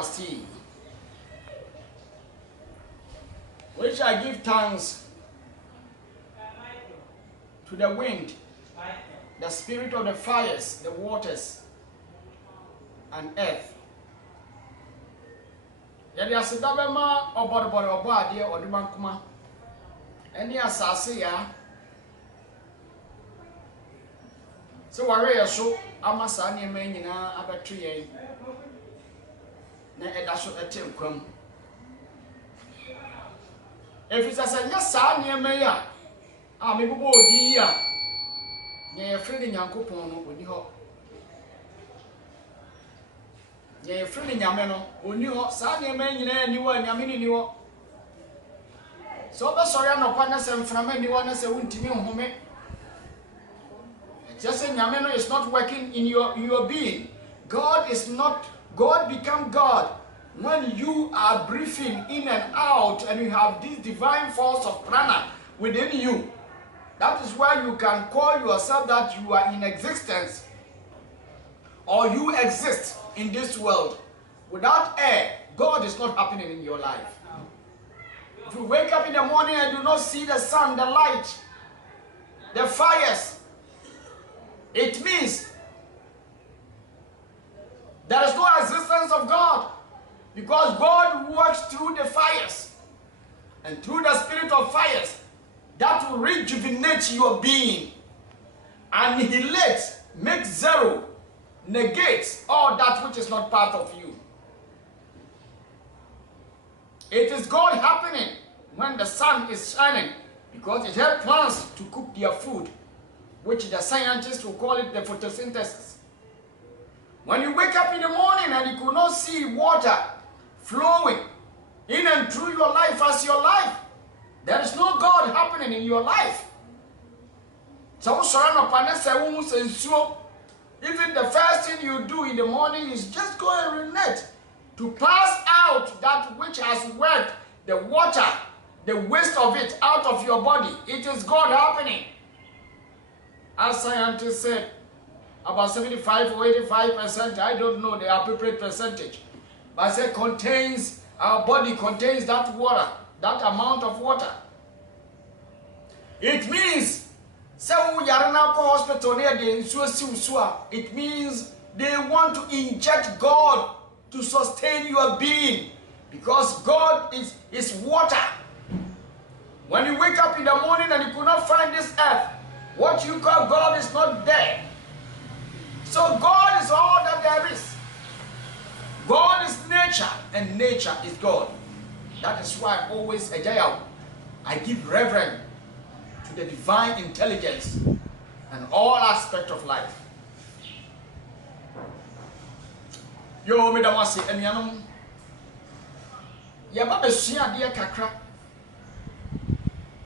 Namaste. We shall give thanks to the wind, the spirit of the fires, the waters, and earth. Yadi asidabema obodobode obade odumankuma. Eni asase ya. So ware yeso amasa ne ma nyina abetu yen. Na edaso etenkwam. Efisa sanya sa ne ma ya. A me bubo odi ya. Nye fredi nyankopon no oni ho. Nye fredi nyame no oni ho. Sa ne ma nyina ni wa nyame ni wo. So be sorry anokwa na se mframa ni wo na se wuntimi nhome. Just say nyame no is not working in your being. God become God when you are breathing in and out and you have this divine force of prana within you. That is why you can call yourself that you are in existence or you exist in this world. Without air, God is not happening in your life. If you wake up in the morning and do not see the sun, the light, the fires, it means there is no existence of God, because God works through the fires and through the spirit of fires that will rejuvenate your being, annihilate, make zero, negate all that which is not part of you. It is God happening when the sun is shining, because it helps plants to cook their food, which the scientists will call it the photosynthesis. When you wake up in the morning and you could not see water flowing in and through your life as your life, there is no God happening in your life. So even the first thing you do in the morning is just go and urinate to pass out that which has worked, the water, the waste of it out of your body. It is God happening. As scientists said, about 75 or 85%, I don't know the appropriate percentage, but I say contains, our body contains that water, that amount of water. It means, it means they want to inject God to sustain your being, because God is water. When you wake up in the morning and you could not find this earth, what you call God is not there. So God is all that there is. God is nature and nature is God. That is why always AGYA, I give reverence to the divine intelligence and all aspects of life. Yo, me damasi emianum. Yaba besia dia kakra.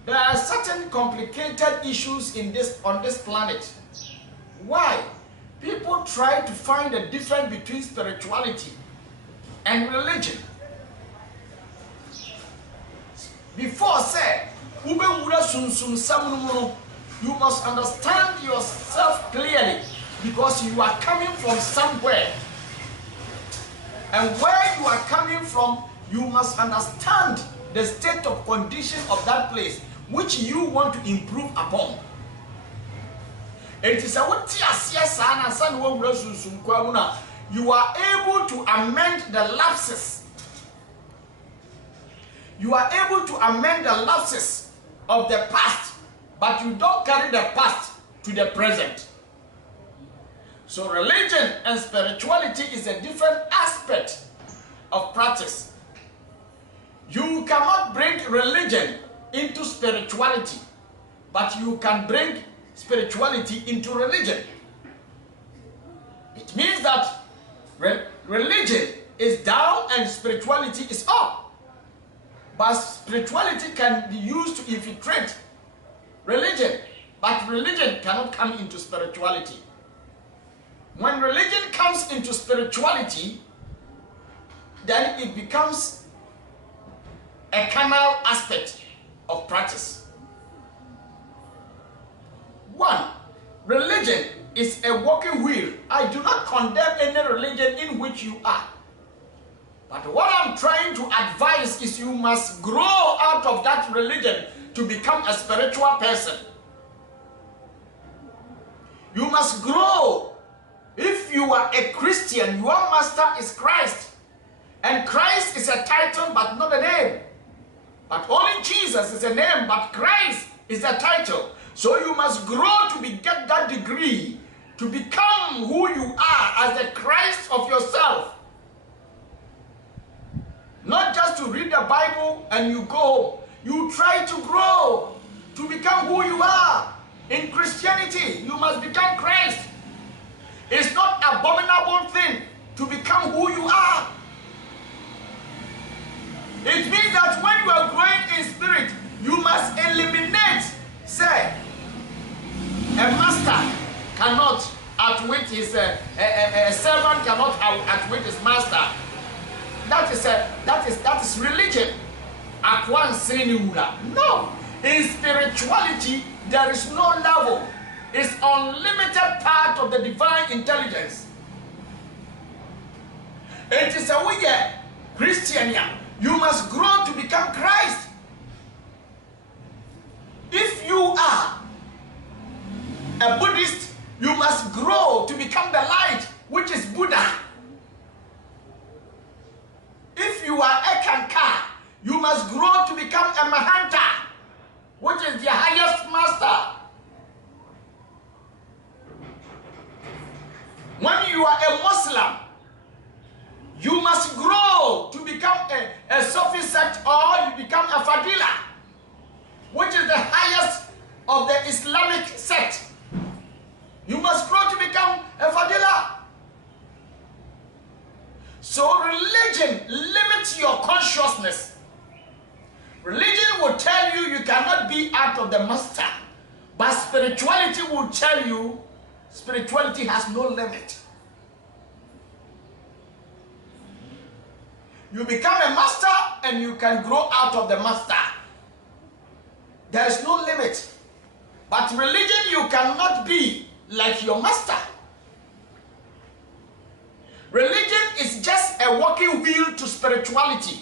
There are certain complicated issues on this planet. Why? People try to find a difference between spirituality and religion. Before say, you must understand yourself clearly, because you are coming from somewhere. And where you are coming from, you must understand the state of condition of that place, which you want to improve upon. It is a you are able to amend the lapses. You are able to amend the lapses of the past, but you don't carry the past to the present. So religion and spirituality is a different aspect of practice. You cannot bring religion into spirituality, but you can bring spirituality into religion. It means that religion is down and spirituality is up. But spirituality can be used to infiltrate religion, but religion cannot come into spirituality. When religion comes into spirituality, then it becomes a carnal aspect of practice. One, religion is a walking wheel. I do not condemn any religion in which you are. But what I'm trying to advise is you must grow out of that religion to become a spiritual person. You must grow. If you are a Christian, your master is Christ. And Christ is a title but not a name. But only Jesus is a name, but Christ is a title. So you must grow to get that degree, to become who you are as the Christ of yourself. Not just to read the Bible and you go home. You try to grow to become who you are. In Christianity, you must become Christ. It's not an abominable thing to become who you are. It means that when you are growing in spirit, you must eliminate, say, a master cannot outwit his, a servant cannot outwit his master. That is religion. No. In spirituality, there is no level. It's unlimited part of the divine intelligence. It is a way Christiania. You must grow to become Christ. If you are a Buddhist, you must grow to become the light, which is Buddha. If you are a Kanka, you must grow to become a Mahanta, which is the highest master. When you are a Muslim, you must grow to become a Sufi sect, or you become a Fadila, which is the highest of the Islamic sect. You must grow to become a Fadila. So religion limits your consciousness. Religion will tell you cannot be out of the master. But spirituality will tell you spirituality has no limit. You become a master and you can grow out of the master. There is no limit. But religion, you cannot be like your master. Religion is just a walking wheel to spirituality.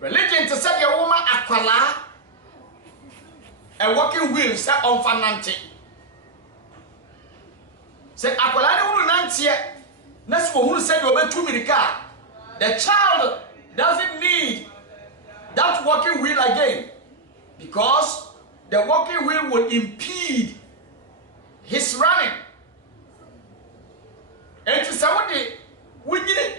Religion to say your woman akwala, a walking wheel say on fanante. Say akwala ne wuru nantie, na so wuru say do be 2 mirika. The child doesn't need that walking wheel again, because the walking wheel will impede his running. And to somebody, we did it.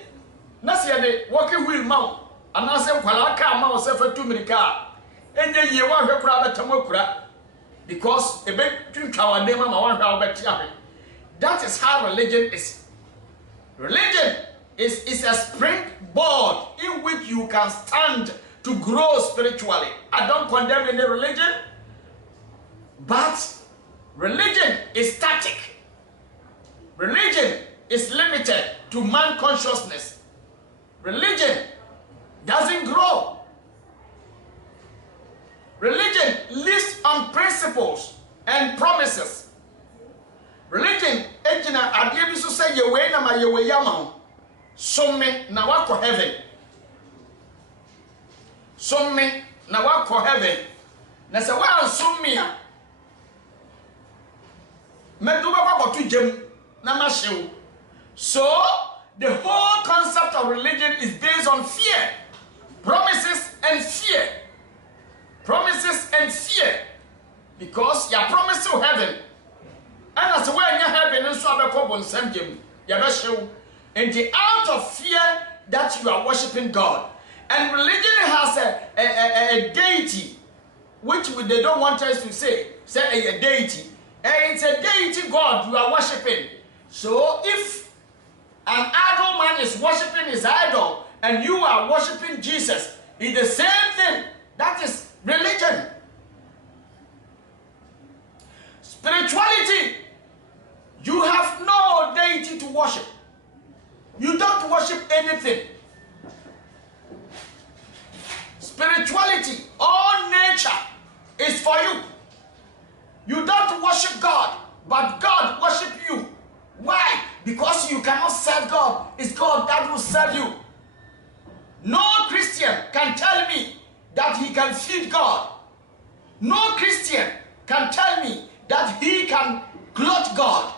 Nasi the walking wheel mount, and I said, Palaka mount for 2 mirika. And then you want to grab a tamokra because a bit to our name, that is how religion is. Religion is a springboard in which you can stand to grow spiritually. I don't condemn any religion, but religion is static. Religion is limited to man consciousness. Religion doesn't grow. Religion lives on principles and promises. Religion, ejina adie bi so say yewe na ma yewe yama. Some na wako heaven. Some na wako heaven. Na se wa some a meduba kwa tu jem na ma hyew. So the whole concept of religion is based on fear, promises and fear. Promises and fear. Because you are promised to heaven. And as when you heaven and so abekobon semjem, you be hyew. And out of fear that you are worshiping God. And religion has a deity, which they don't want us to say a deity. And it's a deity God you are worshiping. So if an idol man is worshiping his idol and you are worshiping Jesus, it's the same thing. That is religion. Spirituality, you have no deity to worship. You don't worship anything. Spirituality, all nature is for you. You don't worship God, but God worship you. Why? Because you cannot serve God. It's God that will serve you. No Christian can tell me that he can feed God. No Christian can tell me that he can clothe God.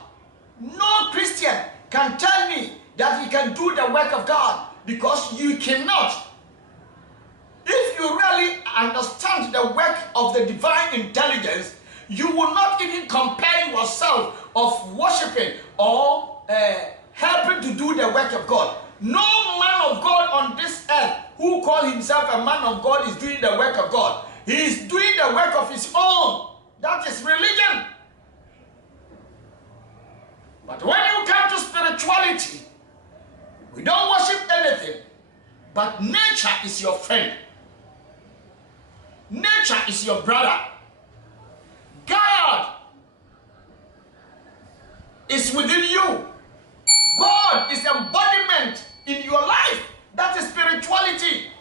No Christian can tell me that he can do the work of God, because you cannot. If you really understand the work of the divine intelligence, you will not even compare yourself of worshiping or helping to do the work of God. No man of God on this earth who calls himself a man of God is doing the work of God. He is doing the work of his own. That is religion. But when you come to spirituality, we don't worship anything, but nature is your friend. Nature is your brother. God is within you. God is embodiment in your life. That is spirituality.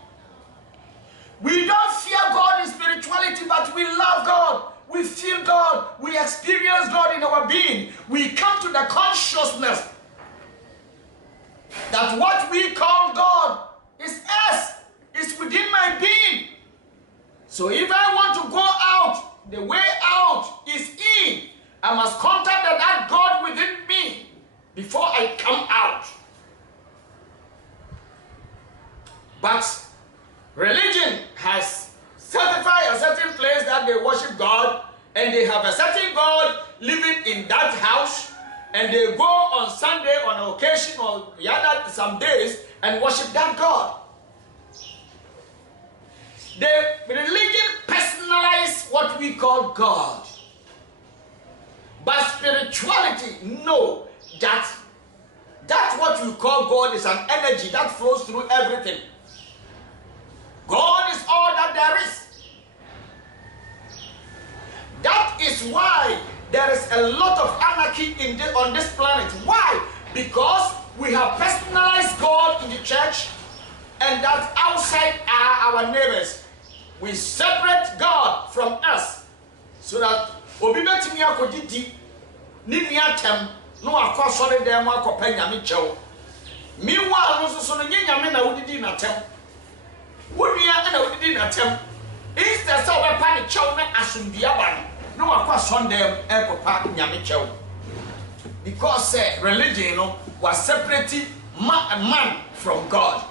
We don't fear God in spirituality, but we love God. We feel God. We experience God in our being. We come to the consciousness that what we call God is us, is within my being. So if I want to go out, the way out is in. I must contact that God within me before I come out. But religion has certified a certain place that they worship God, and they have a certain God living in that house, and they go on Sunday on occasion or some days and worship that God. The religion personalizes what we call God. But spirituality, no, that what you call God is an energy that flows through everything. God is all that there is. That is why there is a lot of anarchy on this planet. Why? Because we have personalized God in the church, and that outside are our neighbors. We separate God from us, so that obibetimi akodidi ni niatem no akosore dem akopa nyame chew. Meanwhile no so no nyame na wodidi natem. Wonia na wodidi natem. Instead so be pa ni chew na asumbia ba no akosore dem akopa nyame chew. Because religion was separating man from God.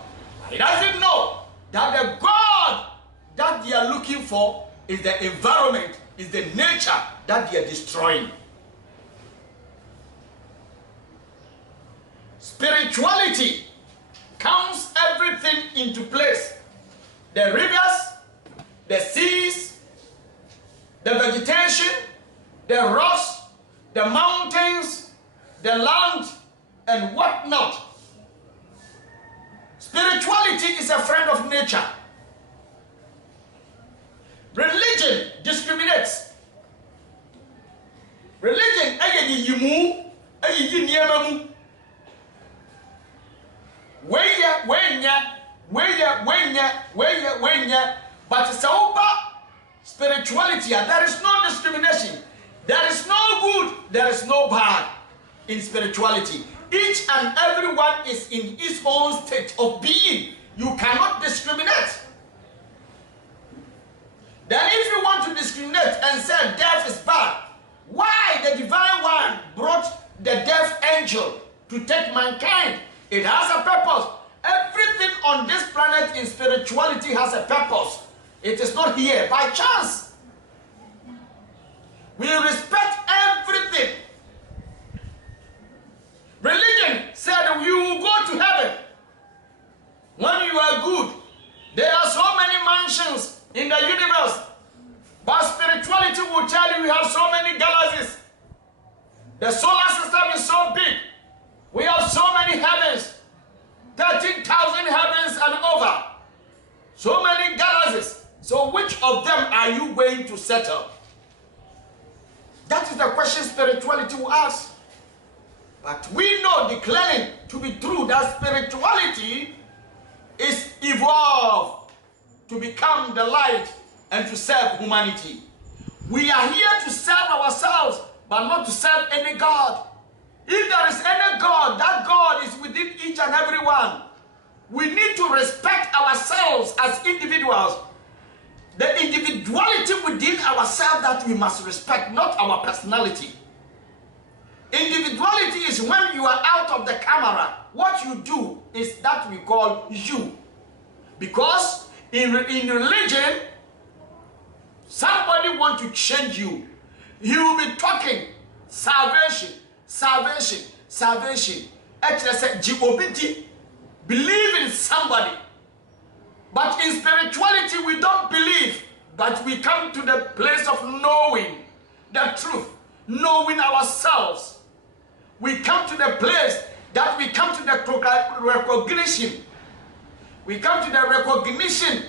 He doesn't know that the God that they are looking for is the environment, is the nature that they are destroying. Spirituality counts everything into place. The rivers, the seas, the vegetation, the rocks, the mountains, the land, and whatnot. Spirituality is a friend of nature. Religion discriminates. Religion ayi yimu, ayi niyamamu. Wenya. But sauba spirituality, there is no discrimination. There is no good, there is no bad in spirituality. Each and everyone is in his own state of being. You cannot discriminate. Then if you want to discriminate and say death is bad, why the divine one brought the death angel to take mankind? It has a purpose. Everything on this planet in spirituality has a purpose. It is not here by chance. We respect everything. Religion said you will go to heaven when you are good. There are so many mansions in the universe, but spirituality will tell you we have so many galaxies. The solar system is so big. We have so many heavens, 13,000 heavens and over. So many galaxies. So which of them are you going to settle? That is the question spirituality will ask. But we know, declaring to be true, that spirituality is evolved to become the light and to serve humanity. We are here to serve ourselves, but not to serve any God. If there is any God, that God is within each and every one. We need to respect ourselves as individuals. The individuality within ourselves that we must respect, not our personality. Individuality is when you are out of the camera. What you do is that we call you. Because in religion, somebody wants to change you. He will be talking salvation, salvation, salvation. Actually, believe in somebody. But in spirituality, we don't believe, but we come to the place of knowing the truth, knowing ourselves. We come to the place that we come to the recognition. We come to the recognition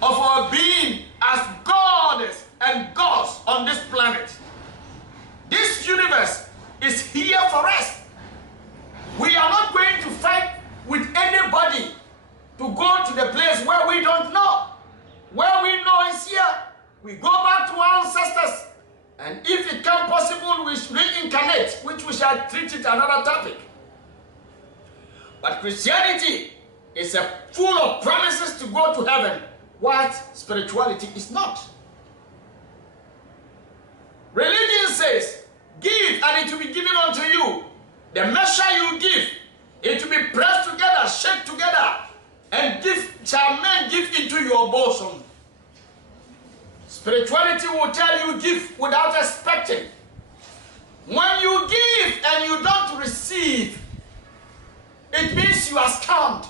of our being as goddess and gods on this planet. This universe is here for us. We are not going to fight with anybody to go to the place where we don't know. Where we know is here. We go back to our ancestors. And if it can possible, we reincarnate, which we shall treat it another topic. But Christianity is full of promises to go to heaven. What spirituality is not. Religion says, give and it will be given unto you. The measure you give, it will be pressed together, shake together, and shall men give into your bosom. Spirituality will tell you give without expecting. When you give and you don't receive, it means you are scammed.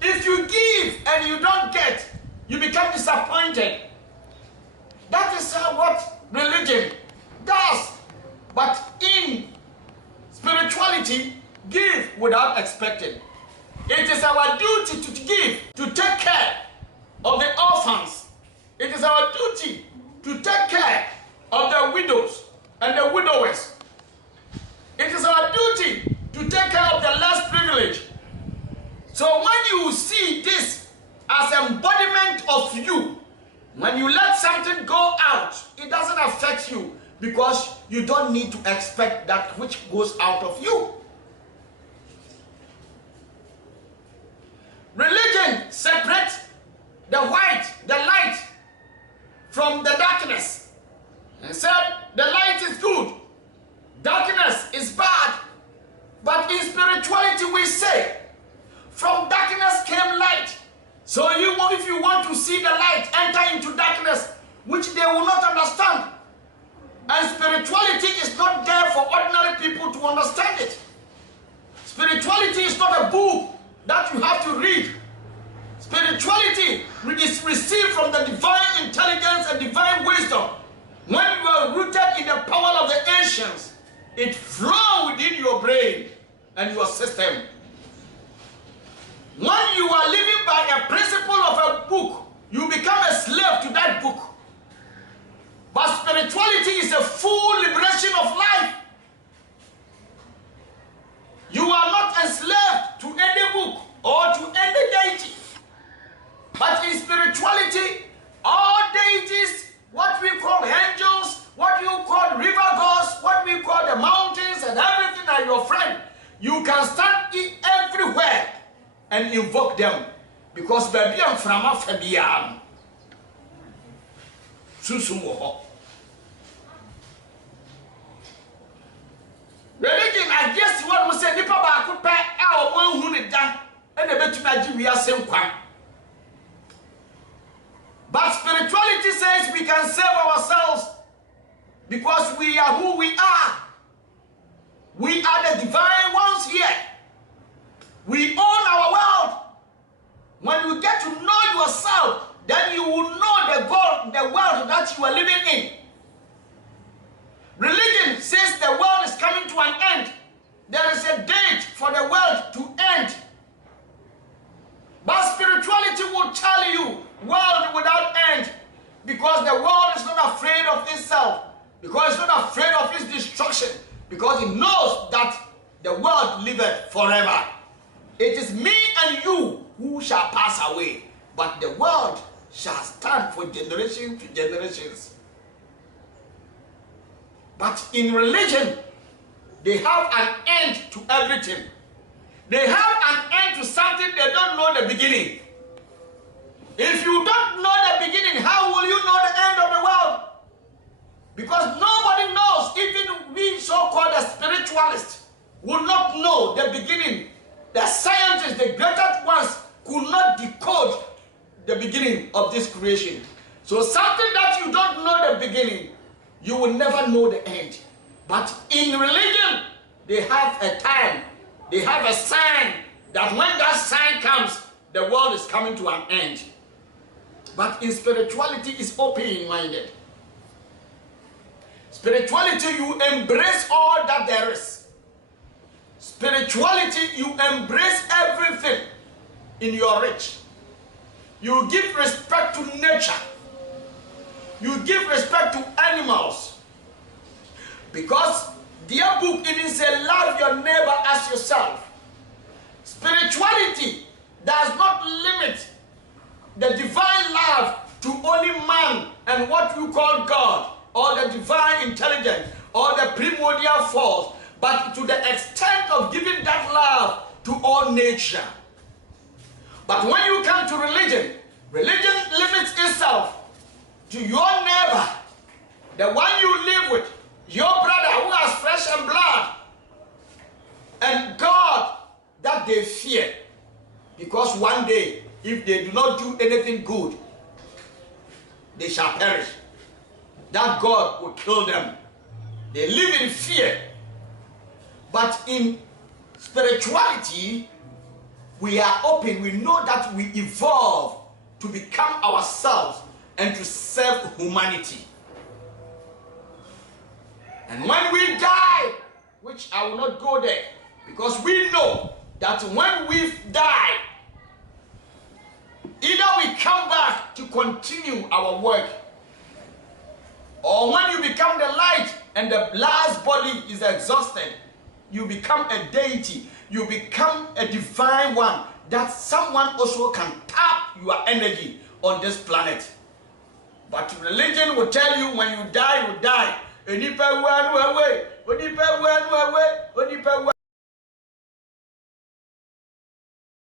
If you give and you don't get, you become disappointed. That is what religion does. But in spirituality, give without expecting. It is our duty to give, to take care of the orphans. It is our duty to take care of the widows and the widowers. It is our duty to take care of the less privileged. So when you see this as embodiment of you, when you let something go out, it doesn't affect you because you don't need to expect that which goes out of you. Religion separates the white, the light, from the darkness. And said the light is good, darkness is bad. But in spirituality we say, from darkness came light. So if you want to see the light, enter into darkness, which they will not understand. And spirituality is not there for ordinary people to understand it. Spirituality is not a book that you have to read. Spirituality is received from the divine intelligence and divine wisdom. When you are rooted in the power of the ancients, it flows within your brain and your system. When you are living by a principle of a book, you become a slave to that book. But spirituality is a full liberation of life. You are not enslaved to any book or to any deity. But in spirituality, all deities, what we call angels, what you call river gods, what we call the mountains and everything are your friend. You can stand everywhere and invoke them. Because baby I'm from Fabian. Susumo. Religion, I guess what we say, Nipa ba could pay our one who did that, and the better Nigeria same crime. But spirituality says we can save ourselves because we are who we are. We are the divine ones here. We own our world. When you get to know yourself, then you will know the world that you are living in. Religion says the world is coming to an end. There is a date for the world to end. But spirituality will tell you, world without end, because the world is not afraid of itself, because it's not afraid of its destruction, because it knows that the world liveth forever. It is me and you who shall pass away, but the world shall stand for generation to generations. But in religion, they have an end to everything. They have an end into something they don't know the beginning. If you don't know the beginning, how will you know the end of the world? Because nobody knows, even we so-called spiritualists will not know the beginning. The scientists, the greatest ones, could not decode the beginning of this creation. So something that you don't know the beginning, you will never know the end. But in religion, they have a time, they have a sign that when that sign comes, the world is coming to an end. But in spirituality, it's open-minded. Spirituality, you embrace all that there is. Spirituality, you embrace everything in your reach. You give respect to nature. You give respect to animals. Because their book even says, love your neighbor as yourself. Spirituality does not limit the divine love to only man and what you call God, or the divine intelligence, or the primordial force, but to the extent of giving that love to all nature. But when you come to religion, religion limits itself to your neighbor, the one you live with, your brother who has flesh and blood, and God that they fear. Because one day, if they do not do anything good, they shall perish. That God will kill them. They live in fear. But in spirituality, we are open. We know that we evolve to become ourselves and to serve humanity. And when we die, which I will not go there, because we know that when we die, either we come back to continue our work, or when you become the light and the last body is exhausted, you become a deity, you become a divine one, that someone also can tap your energy on this planet. But religion will tell you when you die, you die.